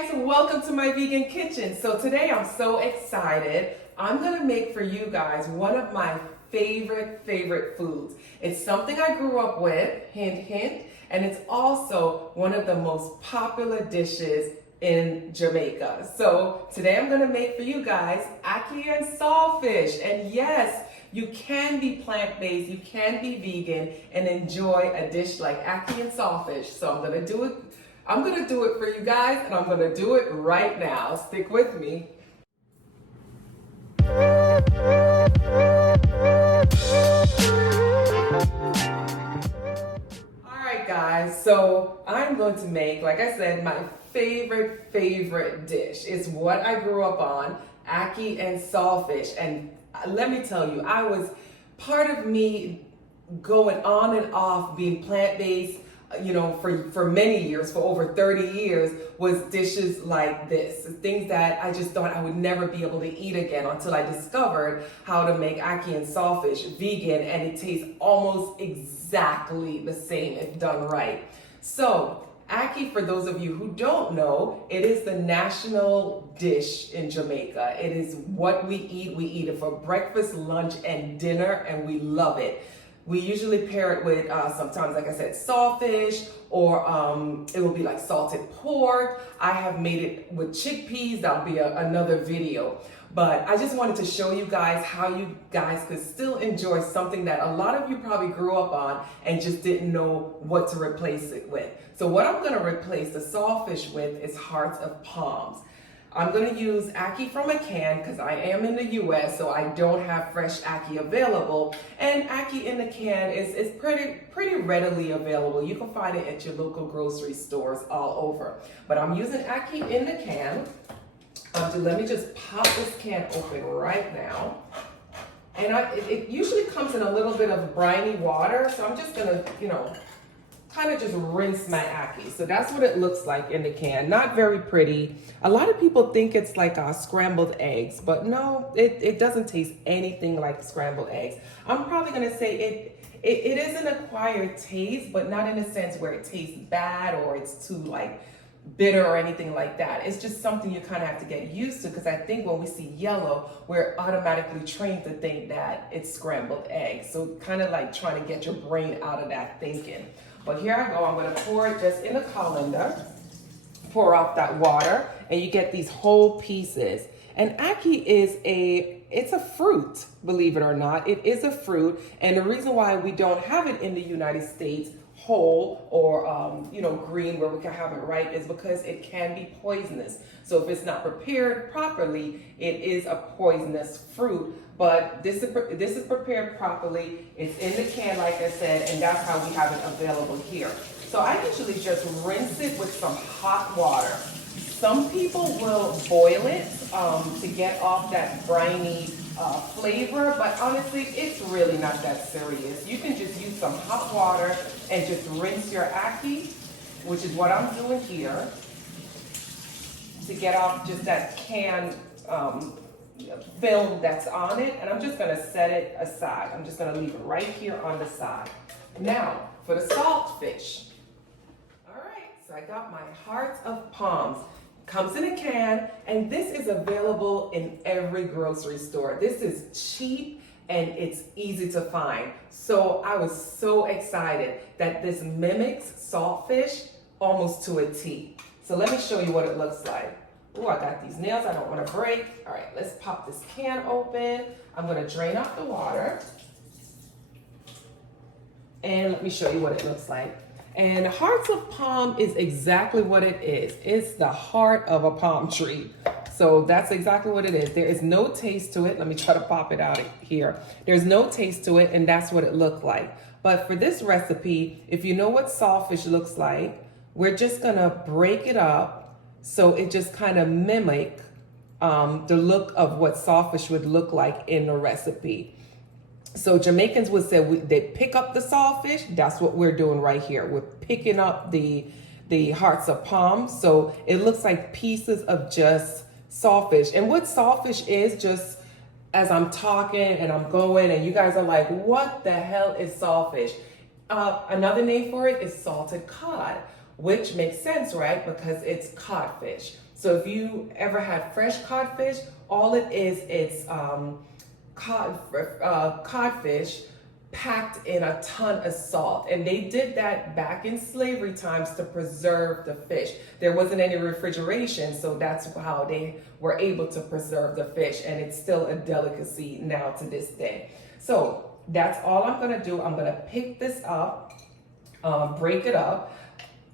Guys, welcome to my vegan kitchen. So today I'm so excited. I'm gonna make for you guys one of my favorite foods. It's something I grew up with, hint hint, and it's also one of the most popular dishes in Jamaica. So today I'm gonna make for you guys Ackee and Salt Fish. And yes, you can be plant-based, you can be vegan and enjoy a dish like Ackee and Salt Fish. So I'm gonna do it for you guys, and I'm gonna do it right now. Stick with me. All right, guys, so I'm going to make, like I said, my favorite dish. It's what I grew up on, Ackee and Salt Fish. And let me tell you, I was part of me going on and off being plant-based, you know, for many years, for over 30 years, was dishes like this. Things that I just thought I would never be able to eat again until I discovered how to make Ackee and Salt Fish vegan, and it tastes almost exactly the same if done right. So, Ackee, for those of you who don't know, it is the national dish in Jamaica. It is what we eat. We eat it for breakfast, lunch, and dinner, and we love it. We usually pair it with sometimes, like I said, saltfish, or it will be like salted pork. I have made it with chickpeas. That'll be another video. But I just wanted to show you guys how you guys could still enjoy something that a lot of you probably grew up on and just didn't know what to replace it with. So what I'm gonna replace the saltfish with is Hearths of Palms. I'm going to use Ackee from a can because I am in the US, so I don't have fresh Ackee available. And Ackee in the can is pretty readily available. You can find it at your local grocery stores all over. But I'm using Ackee in the can. Let me just pop this can open right now. And it usually comes in a little bit of briny water, so I'm just going to, kind of just rinse my Ackee. So that's what it looks like in the can. Not very pretty. A lot of people think it's like scrambled eggs, but no, it doesn't taste anything like scrambled eggs. I'm probably gonna say it is an acquired taste, but not in a sense where it tastes bad or it's too like bitter or anything like that. It's just something you kind of have to get used to, because I think when we see yellow, we're automatically trained to think that it's scrambled eggs. So kind of like trying to get your brain out of that thinking. But here I go, I'm gonna pour it just in a colander, pour off that water, and you get these whole pieces. And Ackee it's a fruit, believe it or not. It is a fruit, and the reason why we don't have it in the United States whole or green where we can have it ripe is because it can be poisonous. So if it's not prepared properly, it is a poisonous fruit. But this is prepared properly. It's in the can, like I said, and that's how we have it available here. So I usually just rinse it with some hot water. Some people will boil it to get off that briny flavor, but honestly, it's really not that serious. You can just use some hot water and just rinse your Ackee, which is what I'm doing here, to get off just that can film that's on it. And I'm just gonna set it aside. I'm just gonna leave it right here on the side. Now, for the saltfish. All right, so I got my Hearths of Palms. Comes in a can, and this is available in every grocery store. This is cheap and it's easy to find. So I was so excited that this mimics saltfish almost to a T. So let me show you what it looks like. Oh, I got these nails I don't want to break. All right, let's pop this can open. I'm going to drain off the water. And let me show you what it looks like. And Hearths of Palm is exactly what it is. It's the heart of a palm tree. So that's exactly what it is. There is no taste to it. Let me try to pop it out here. There's no taste to it, and that's what it looked like. But for this recipe, if you know what saltfish looks like, we're just gonna break it up so it just kind of mimic the look of what saltfish would look like in the recipe. So Jamaicans would say they pick up the saltfish. That's what we're doing right here. We're picking up the Hearths of Palm. So it looks like pieces of just saltfish. And what saltfish is, just as I'm talking and I'm going and you guys are like, what the hell is saltfish? Another name for it is salted cod, which makes sense, right? Because it's codfish. So if you ever had fresh codfish, all it is, it's codfish packed in a ton of salt. And they did that back in slavery times to preserve the fish. There wasn't any refrigeration, so that's how they were able to preserve the fish. And it's still a delicacy now to this day. So that's all I'm gonna do. I'm gonna pick this up, break it up,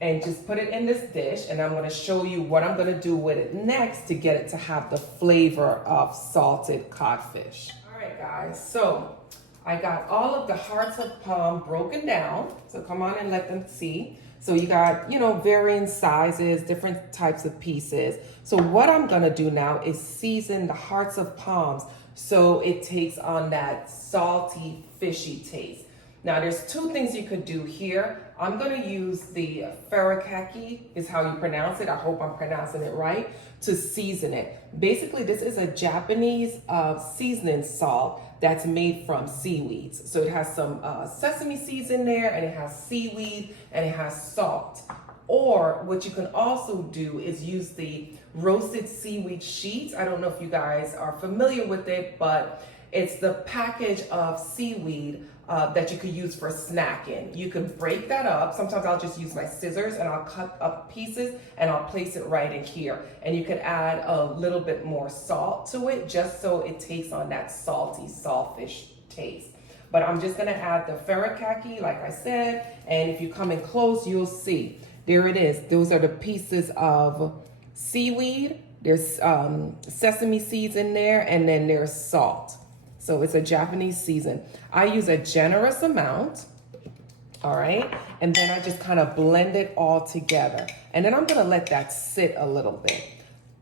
and just put it in this dish, and I'm gonna show you what I'm gonna do with it next to get it to have the flavor of salted codfish. All right, guys, so I got all of the Hearths of Palm broken down, so come on and let them see. So you got, you know, varying sizes, different types of pieces. So what I'm gonna do now is season the Hearths of Palms so it takes on that salty, fishy taste. Now there's two things you could do here. I'm gonna use the Furikake, is how you pronounce it. I hope I'm pronouncing it right, to season it. Basically, this is a Japanese seasoning salt that's made from seaweeds. So it has some sesame seeds in there, and it has seaweed, and it has salt. Or what you can also do is use the roasted seaweed sheets. I don't know if you guys are familiar with it, but it's the package of seaweed that you could use for snacking. You could break that up. Sometimes I'll just use my scissors and I'll cut up pieces and I'll place it right in here. And you could add a little bit more salt to it just so it takes on that salty saltfish taste. But I'm just gonna add the Furikake, like I said, and if you come in close, you'll see. There it is. Those are the pieces of seaweed. There's sesame seeds in there, and then there's salt. So it's a Japanese season. I use a generous amount, all right? And then I just kind of blend it all together. And then I'm gonna let that sit a little bit.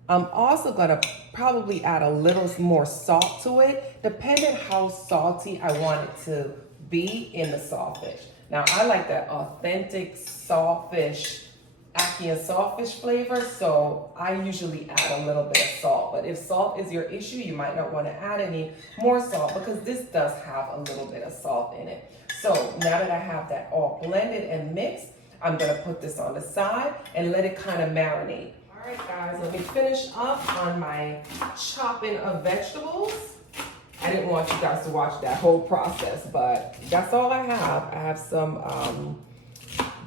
I'm also gonna probably add a little more salt to it, depending how salty I want it to be in the saltfish. Now I like that authentic saltfish, Ackee and Salt Fish flavor, so I usually add a little bit of salt. But if salt is your issue, you might not want to add any more salt because this does have a little bit of salt in it. So now that I have that all blended and mixed, I'm gonna put this on the side and let it kind of marinate. All right, guys, let me finish up on my chopping of vegetables. I didn't want you guys to watch that whole process, but that's all I have. I have some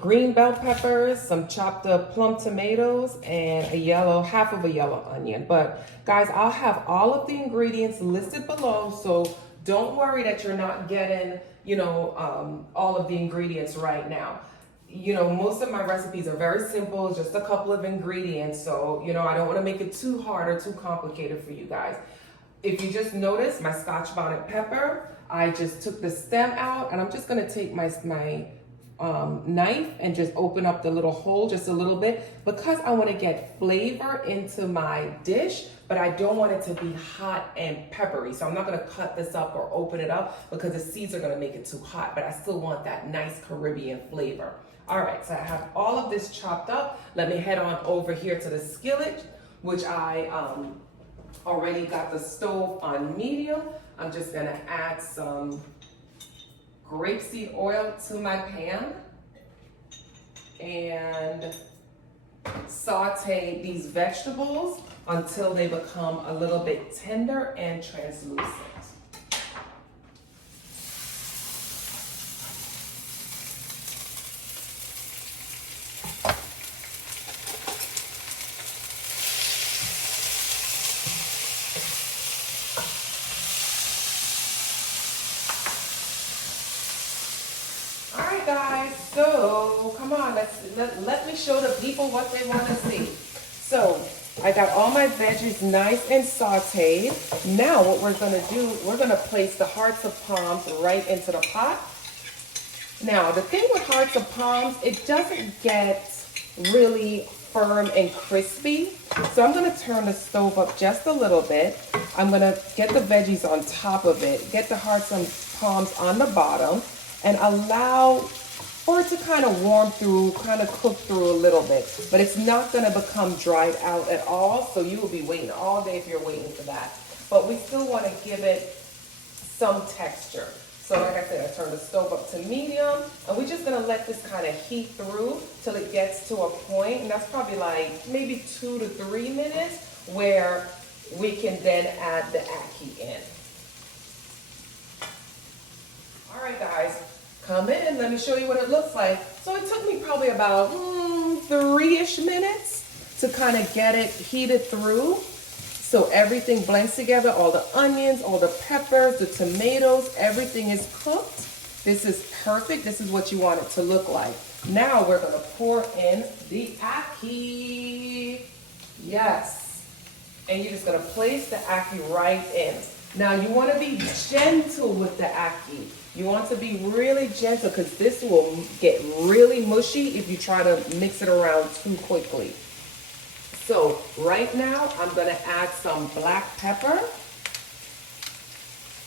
green bell peppers, some chopped up plum tomatoes, and half of a yellow onion. But guys, I'll have all of the ingredients listed below, so don't worry that you're not getting, all of the ingredients right now. Most of my recipes are very simple, just a couple of ingredients. So, I don't want to make it too hard or too complicated for you guys. If you just notice my Scotch bonnet pepper, I just took the stem out, and I'm just going to take my knife and just open up the little hole just a little bit because I want to get flavor into my dish, but I don't want it to be hot and peppery. So I'm not going to cut this up or open it up because the seeds are going to make it too hot, but I still want that nice Caribbean flavor. All right, so I have all of this chopped up. Let me head on over here to the skillet, which I already got the stove on medium. I'm just going to add some grapeseed oil to my pan and saute these vegetables until they become a little bit tender and translucent. Guys, so come on, let me show the people what they want to see. So I got all my veggies nice and sauteed. Now what we're going to do, we're going to place the Hearths of Palms right into the pot. Now the thing with Hearths of Palms, it doesn't get really firm and crispy. So I'm going to turn the stove up just a little bit. I'm going to get the veggies on top of it, get the Hearths of Palms on the bottom, and allow for it to kind of warm through, kind of cook through a little bit. But it's not going to become dried out at all, so you will be waiting all day if you're waiting for that. But we still want to give it some texture. So like I said, I turned the stove up to medium, and we're just gonna let this kind of heat through till it gets to a point, and that's probably like maybe 2 to 3 minutes, where we can then add the ackee in. All right, guys, come in, let me show you what it looks like. So it took me probably about 3-ish minutes to kind of get it heated through. So everything blends together, all the onions, all the peppers, the tomatoes, everything is cooked. This is perfect. This is what you want it to look like. Now we're gonna pour in the ackee. Yes. And you're just gonna place the ackee right in. Now you wanna be gentle with the ackee. You want to be really gentle because this will get really mushy if you try to mix it around too quickly. So right now, I'm gonna add some black pepper.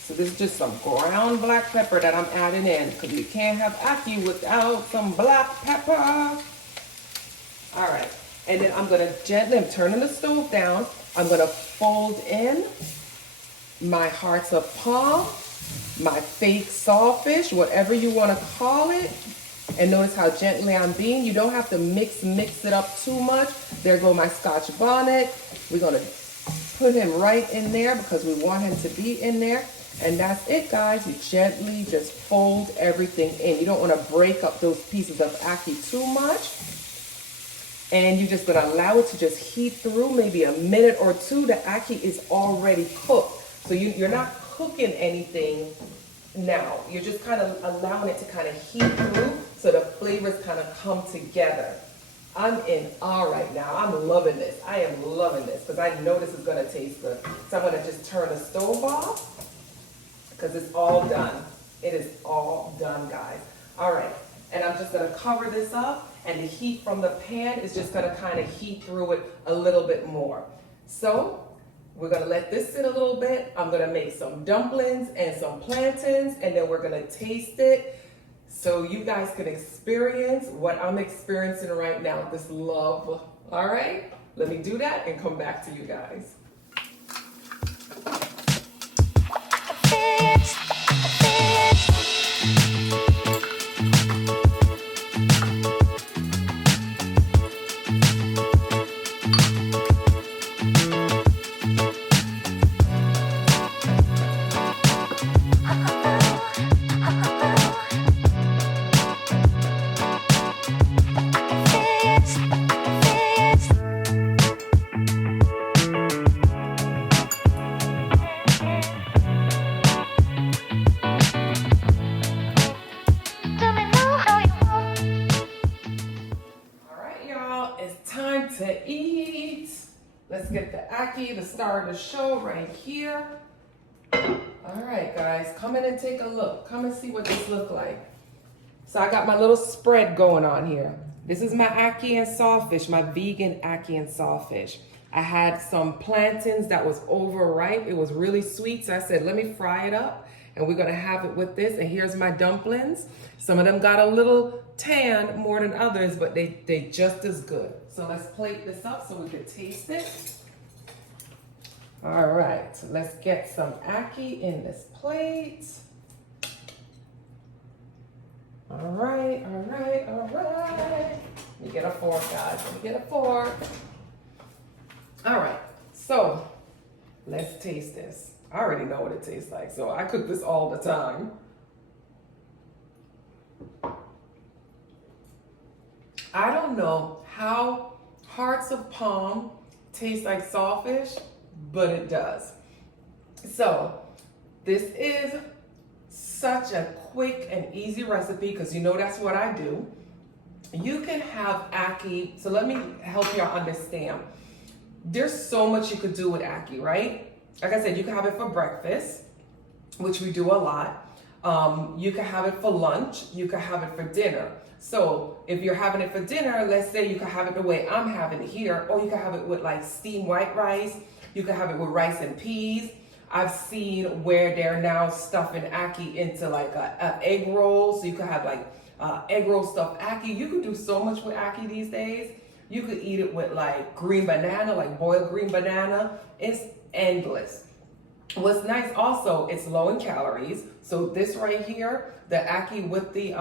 So this is just some ground black pepper that I'm adding in because we can't have ackee without some black pepper. All right, and then I'm gonna gently, I'm turning the stove down. I'm gonna fold in my Hearths of Palm, my fake saltfish, whatever you wanna call it. And notice how gently I'm being. You don't have to mix it up too much. There go my Scotch bonnet. We're gonna put him right in there because we want him to be in there. And that's it, guys. You gently just fold everything in. You don't wanna break up those pieces of ackee too much. And you're just gonna allow it to just heat through maybe a minute or two. The ackee is already cooked. So you're not cooking anything now. You're just kind of allowing it to kind of heat through so the flavors kind of come together. I'm in awe right now. I'm loving this. I am loving this because I know this is going to taste good. So I'm going to just turn the stove off because it's all done. It is all done, guys. All right. And I'm just going to cover this up, and the heat from the pan is just going to kind of heat through it a little bit more. So we're gonna let this sit a little bit. I'm gonna make some dumplings and some plantains, and then we're gonna taste it so you guys can experience what I'm experiencing right now, this love. All right, let me do that and come back to you guys. To eat. Let's get the ackee, the star of the show, right here. All right, guys, come in and take a look. Come and see what this looks like. So I got my little spread going on here. This is my ackee and salt fish, my vegan ackee and salt fish. I had some plantains that was overripe. It was really sweet, so I said, let me fry it up, and we're gonna have it with this. And here's my dumplings. Some of them got a little tan more than others, but they just as good. So let's plate this up so we can taste it. All right, so let's get some ackee in this plate. All right, all right, all right. Let me get a fork, guys, let me get a fork. All right, so let's taste this. I already know what it tastes like, so I cook this all the time. I don't know how Hearths of Palm tastes like saltfish, but it does. So this is such a quick and easy recipe because you know that's what I do. You can have ackee, so let me help y'all understand. There's so much you could do with ackee, right? Like I said, you can have it for breakfast, which we do a lot. You can have it for lunch. You can have it for dinner. So if you're having it for dinner, let's say you can have it the way I'm having it here, or you can have it with like steamed white rice. You can have it with rice and peas. I've seen where they're now stuffing ackee into like a egg roll. So you can have like egg roll stuffed ackee. You could do so much with ackee these days. You could eat it with like green banana, like boiled green banana. It's endless. What's nice also, it's low in calories. So this right here, the Ackee with the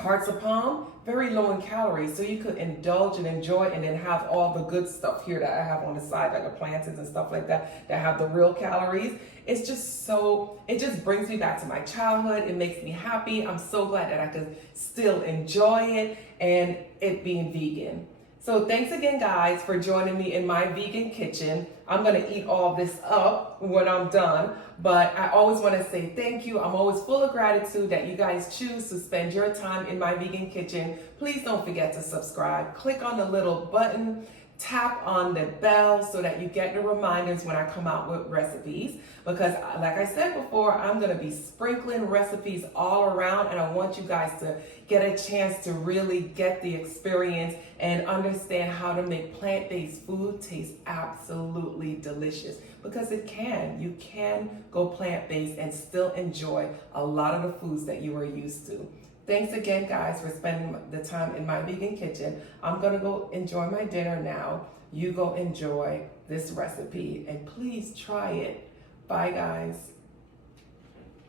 Hearths of Palm, very low in calories. So you could indulge and enjoy and then have all the good stuff here that I have on the side, like the plantains and stuff like that, that have the real calories. It's just so, it just brings me back to my childhood. It makes me happy. I'm so glad that I could still enjoy it and it being vegan. So thanks again, guys, for joining me in my vegan kitchen. I'm gonna eat all this up when I'm done, but I always wanna say thank you. I'm always full of gratitude that you guys choose to spend your time in my vegan kitchen. Please don't forget to subscribe. Click on the little button, tap on the bell so that you get the reminders when I come out with recipes. Because like I said before, I'm gonna be sprinkling recipes all around, and I want you guys to get a chance to really get the experience and understand how to make plant-based food taste absolutely delicious. Because it can. You can go plant-based and still enjoy a lot of the foods that you are used to. Thanks again, guys, for spending the time in my vegan kitchen. I'm gonna go enjoy my dinner now. You go enjoy this recipe and please try it. Bye, guys.